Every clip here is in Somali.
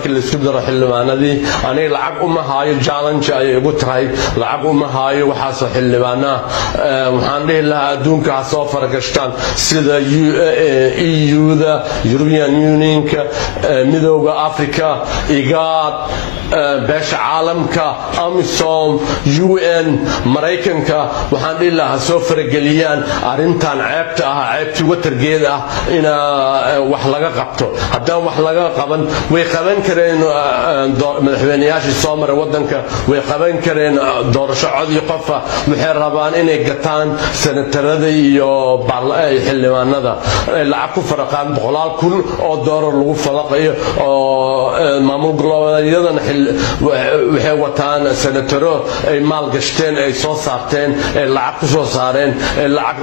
markii la isku daro xildhibaanadii aniga lacag uma haayo challenge ay ugu tahay lacag uma haayo waxa soo xildhibaana waxaan dhihi lahaa adduunka ha soo faragashtaan sida EU-da European Union-ka midowga Africa IGAD beesha caalamka AMISOM UN Mareykanka waxaan dhihi lahaa soo farageliyaan arintan ceebta ah ceebti watergeed ah ina wax laga qabto haddaan wax laga qaban way qaban kareen madaxweynayaashii soo maray wadanka way qaban kareen doorasho cod iyo qof waxay rabaan inay gataan senatarada iyo xildhibaanada lacag ku faraqaan $100,000 lagu falaqayo oo maamul goboleedyadan waxay wataan senataro ay maal gashteen ay soo saarteen lacag ku soo saareen lacag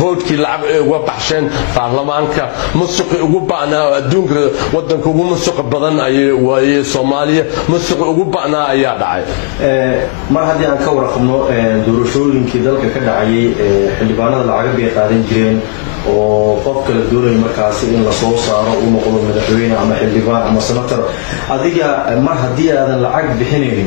vote-kii lacag uga baxsheen baarlamaanka musuq ugu baanaa adduunka wadanka ugu musuq badan ay waayay Soomaaliya musuq ugu baanaa ayaa dhacay mar haddii aan ka warqabno doorashooyinkii dalka ka dhacay xildhibaanada lacag bay qaadan jireen oo qof kala doonay markaas in la soo saaro uu noqdo madaxweyne ama xildhibaan ama senator adiga mar haddii aadan lacag bixinaynin